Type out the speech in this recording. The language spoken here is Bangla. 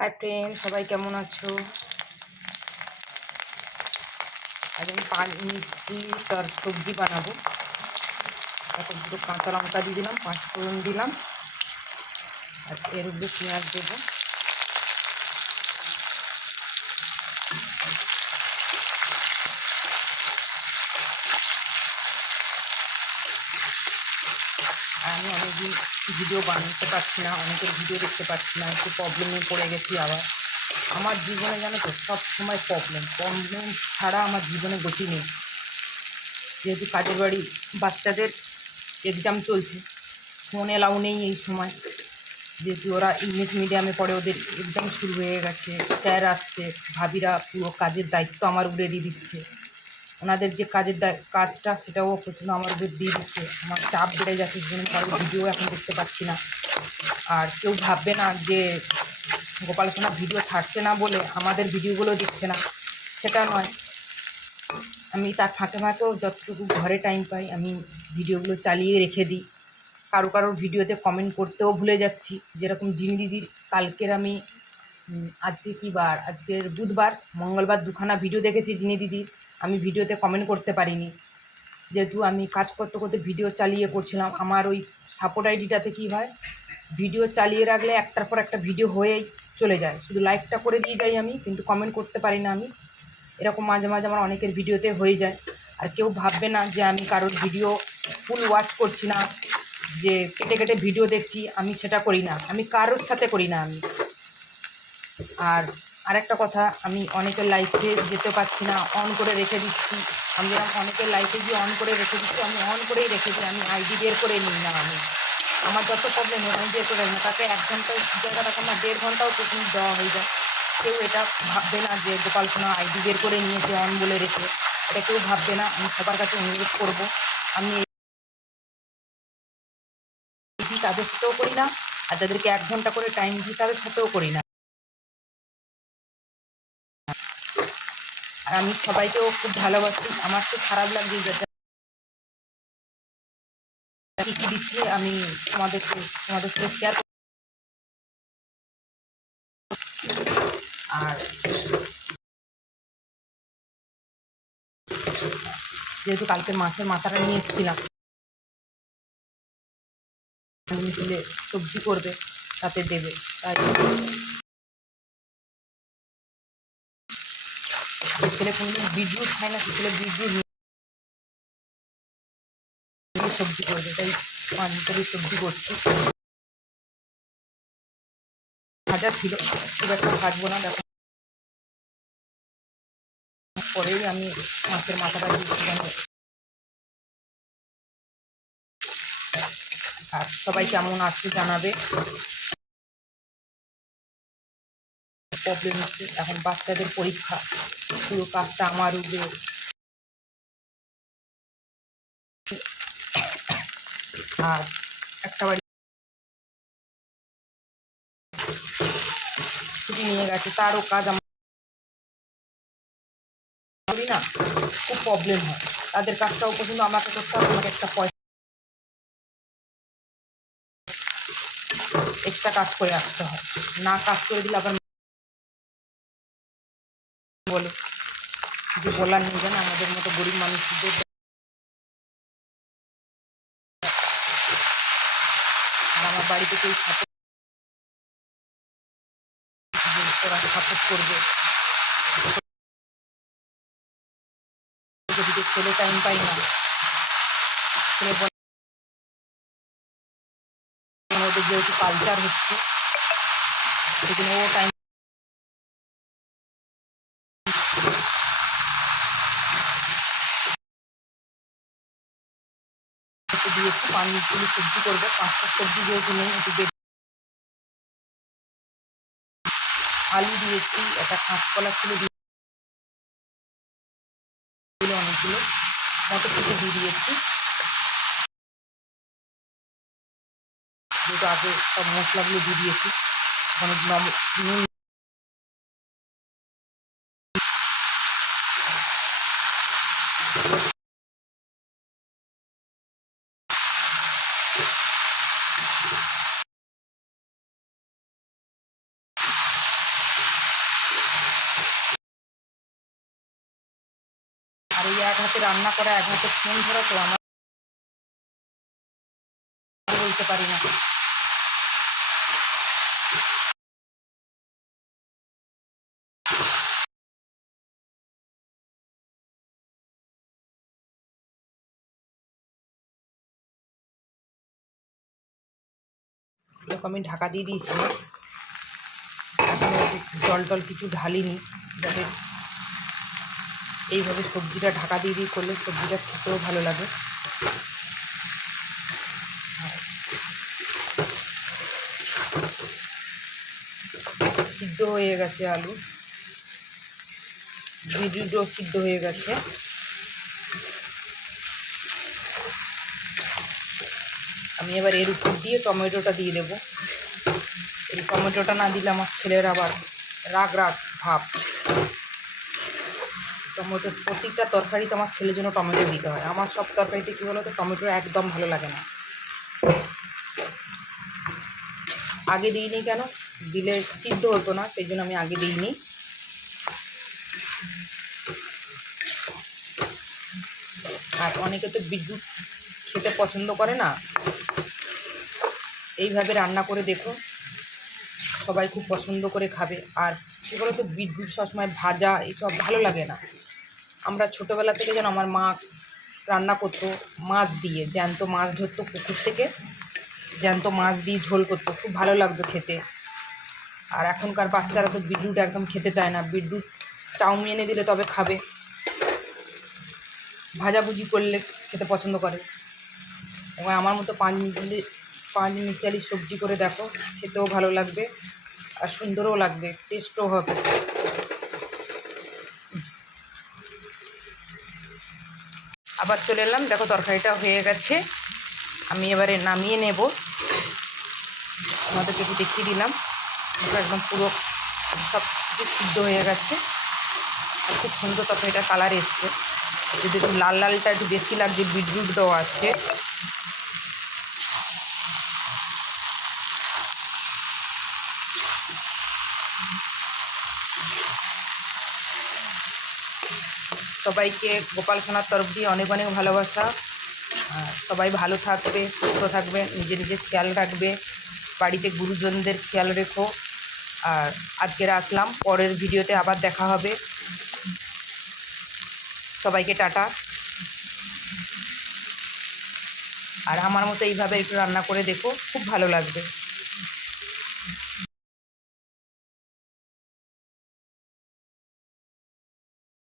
হাই ফ্রেন্ড, সবাই কেমন আছো? আজ আমি মিষ্টি তার সবজি বানাবো। তারপর দুটো কাঁচা লঙ্কা দিয়ে দিলাম, 5 ফোড়ন দিলাম, আর এর উপরে পেঁয়াজ দেবো। আর আমি অনেকদিন ভিডিও বানাতে পারছি না, অনেকের ভিডিও দেখতে পাচ্ছি না, একটু প্রবলেমে পড়ে গেছি আবার। আমার জীবনে জানো তো সব সময় প্রবলেম ছাড়া আমার জীবনে গতি নেই। যেহেতু কাজের বাড়ি বাচ্চাদের এক্সাম চলছে, ফোন এলাও নেই এই সময়। যেহেতু ওরা ইংলিশ মিডিয়ামে পড়ে, ওদের এক্সাম শুরু হয়ে গেছে, স্যার আসছে, ভাবিরা পুরো কাজের দায়িত্ব আমার উপরে দিয়ে দিচ্ছে। ওনাদের যে কাজটা সেটাও প্রথমে আমার উপর দিয়ে দিচ্ছে। আমার চাপ বেড়ে যাচ্ছে, জন্য কারো ভিডিও এখন দেখতে পাচ্ছি না। আর কেউ ভাববে না যে গোপাল সোনা ভিডিও ছাড়ছে না বলে আমাদের ভিডিওগুলো দিচ্ছে না, সেটা নয়। আমি তার ফাঁকে ফাঁকেও যতটুকু ঘরে টাইম পাই আমি ভিডিওগুলো চালিয়ে রেখে দিই। কারোর ভিডিওতে কমেন্ট করতেও ভুলে যাচ্ছি। যেরকম জিনি দিদির কালকের আমি আজকে কী বার, আজকের বুধবার, মঙ্গলবার দুখানা ভিডিও দেখেছি জিনি দিদির। আমি ভিডিওতে কমেন্ট করতে পারিনি, যেহেতু আমি কাজ করতে করতে ভিডিও চালিয়ে করছিলাম। আমার ওই সাপোর্ট আইডিটাতে কী হয়, ভিডিও চালিয়ে রাখলে একটার পর একটা ভিডিও হয়েই চলে যায়, শুধু লাইকটা করে দিয়ে যাই আমি, কিন্তু কমেন্ট করতে পারি না আমি। এরকম মাঝে মাঝে আমার অনেকের ভিডিওতে হয়ে যায়। আর কেউ ভাববে না যে আমি কারোর ভিডিও ফুল ওয়াচ করছি না, যে কেটে কেটে ভিডিও দেখছি, আমি সেটা করি না, আমি কারোর সাথে করি না আমি। আর আরেকটা কথা, আমি অনেকের লাইফে যেতে পারছি না, অন করে রেখে দিচ্ছি। আমি যেরকম অনেকের লাইফে গিয়ে অন করে রেখে দিচ্ছি, আমি অন করেই রেখে দিই, আমি আইডি বের করে নিই না। আমার যত প্রবলেম হয় আমি বের করে রাখি না, তাতে 1 ঘন্টা জায়গাটা আমার 1.5 ঘন্টাও টেকনিক দেওয়া হয়ে যায়। কেউ এটা ভাববে না যে গোপাল সোনা আইডি বের করে নিয়েছে অন বলে রেখে, এটা কেউ ভাববে না। আমি সবার কাছে অনুরোধ করবো, আমি তাদের সাথেও করি না, আর যাদেরকে 1 ঘন্টা করে টাইম দিই তাদের সাথেও করি না। আর আমি সবাইকেও খুব ভালোবাসি। আমার তো খারাপ লাগছে যেটা কী কী দিচ্ছে আমি তোমাদের সাথে শেয়ার। আর যেহেতু কালকে মাছের মাথাটা নিয়ে এসেছিলাম, মিছিলে সবজি করবে, তাতে দেবে, তাই ছেলে কোনোদিন বিটরুট খায় না, ছেলে বিটরুট নিয়ে সবজি করবে, তাই পাঞ্জাবি সবজি করছি। ভাজা ছিল, খুব একটা ভাজবো না, দেখো পরেই আমি মাছের মাথাটা দিয়ে। আর সবাই কেমন আছে জানাবে। প্রবলেম হচ্ছে এখন বাচ্চাদের পরীক্ষা, পুরো কাজটা আমার উপরে। আর একটা বাড়ি ছুটি নিয়ে গেছে, তারও কাজ আমার করি না, খুব প্রবলেম হয়। তাদের কাজটাও পর্যন্ত আমাকে করতে হবে, আমাকে একটা পয়সা এক্সট্রা কাজ করে আসতে হয়, না কাজ করে দিলে আবার বলে যে বলার নেই জানে আমাদের মতো গরিব মানুষদের। আর আমার বাড়িতে কেউ সাপোর্ট করবে, যদি ছেলে টাইম পাই না, ছেলে বলে ওদের যেহেতু কালচার হচ্ছে সেদিন ও টাইম দিয়েছি। পানিগুলি সবজি করবে, 5টা সবজি যেহেতু নেই, একটু আলু দিয়েছি, একটা কাঁচকলা ছিল দিল অনেকগুলো, মটরশুঁটি দিয়ে দিয়েছি। যেহেতু আগে সব মশলাগুলো দিয়ে দিয়েছি, অনেক নুন এক হাতে রান্না করা, এক হাতে ফোন ধরা, তো আমার বলতে পারি না। দেখো আমি ঢাকা দিয়ে দিয়েছিলাম, এখন জল টল কিছু ঢালিনি, যাতে এইভাবে সবজিটা ঢাকা দিয়ে দিয়ে করলে সবজিটা খেতেও ভালো লাগে। সিদ্ধ হয়ে গেছে আলু, বিটরুটও সিদ্ধ হয়ে গেছে। আমি এবার এর উপর দিয়ে টমেটোটা দিয়ে দেবো। এই টমেটোটা না দিলে আমার ছেলের আবার রাগ রাগ ভাব। টমেটোর প্রত্যেকটা তরকারিতে আমার ছেলের জন্য টমেটো দিতে হয়। আমার সব তরকারিতে কী বলো তো, টমেটো একদম ভালো লাগে না। আগে দিইনি কেন, দিলে সিদ্ধ হতো না, সেই জন্য আমি আগে দিইনি। আর অনেকে তো বিটরুট খেতে পছন্দ করে না, এইভাবে রান্না করে দেখো, সবাই খুব পছন্দ করে খাবে। আর কী বলো তো, বিটরুট সবসময় ভাজা এসব ভালো লাগে না। আমরা ছোটোবেলা থেকে যেন আমার মা রান্না করতো মাছ দিয়ে, জ্যান্ত মাছ ধরতো পুকুর থেকে, জ্যান্ত মাছ দিয়ে ঝোল করতো, খুব ভালো লাগতো খেতে। আর এখনকার বাচ্চারা তো বিটরুট একদম খেতে চায় না। বিটরুট চাউমিন এনে দিলে তবে খাবে, ভাজাভুজি করলে খেতে পছন্দ করে। এবং আমার মতো পাঁচ মিশালি সবজি করে দেখো, খেতেও ভালো লাগবে আর সুন্দরও লাগবে, টেস্টও হবে। আবার চলে এলাম, দেখো তরকারিটা হয়ে গেছে, আমি এবারে নামিয়ে নেব। আমাদেরকে একটু দেখিয়ে দিলাম, একদম পুরো সব কিছু সিদ্ধ হয়ে গেছে, খুব সুন্দর তরকারিটার কালার এসছে। যদি একটু লাল লালটা একটু বেশি লাগছে, বিটরুট দেওয়া আছে। সবাইকে গোপাল সোনার তরফ দিয়ে অনেক অনেক ভালোবাসা। সবাই ভালো থাকবে, সুস্থ থাকবে, নিজের খেয়াল রাখবে, বাড়িতে গুরুজনদের খেয়াল রেখো। আর আজকের আসলাম, পরের ভিডিওতে আবার দেখা হবে। সবাইকে টাটা। আর আমার মতো এইভাবে একটু রান্না করে দেখো, খুব ভালো লাগবে।